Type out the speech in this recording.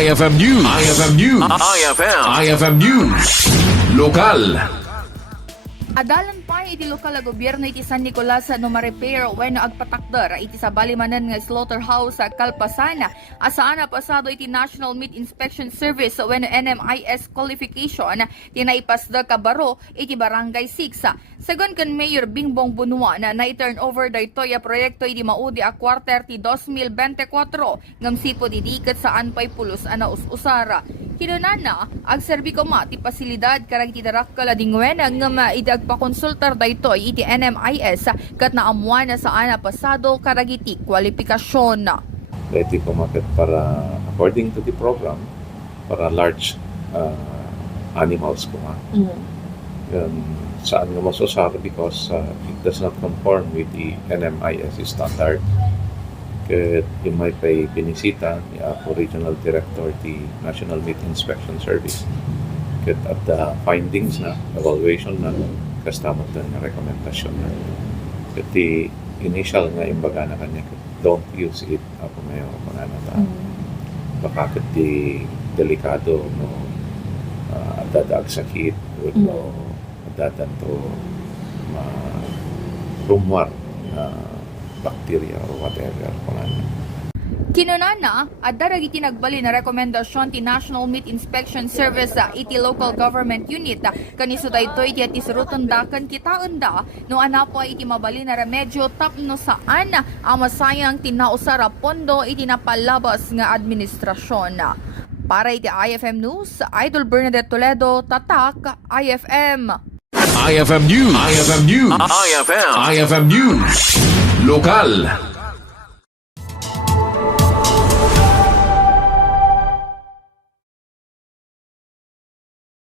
IFM News. IFM News. IFM News. Lokal. Adalan pa iti lokal na gobyerno iti San Nicolas no ma-repair when agpatakder iti sa balimanan nga Slaughterhouse sa Kalpasana. Saan Pasado iti National Meat Inspection Service when Nmis qualification tinaipasda kabaro iti Barangay 6. Sagon kan Mayor Bingbong Bunuan na i-turn over daytoy a proyekto iti maudi a quarter ti 2024 ngam sipo didiket saan pay pulos ana us-usara. Kinunana, ag serbi ko ti pasilidad karang iti darakkel adingwen ngam idagpakonsultar daytoy iti Nmis kat naamuan na saan Pasado karagiti kwalifikasyon. Ready ko market para according to the program para large animals ko nga. Saan nga masosar because it does not conform with the Nmis standard. Kaya yung may pay binisita ni ako Regional Director the National Meat Inspection Service. Kaya at the findings na, evaluation na, kastamot na ng rekomendasyon na. Kaya the initial nga imbaga na kanya, don't use it ako ngayon mga nata. Baka di delikado no dadag sakit no dadan to rumor na bacteria or whatever kung ano. Kinunana, at daragiti nagbali na rekomendasyon ti National Meat Inspection Service iti local government unit kaniso daytoy iti isurutundakan kitaenda no anapo iti mabali na remedyo tapno saan masayang tinausara pondo iti napalabas nga administrasyon. Para iti IFM News, Idol Bernadette Toledo, Tatak, IFM. IFM News. IFM News. IFM News. Lokal.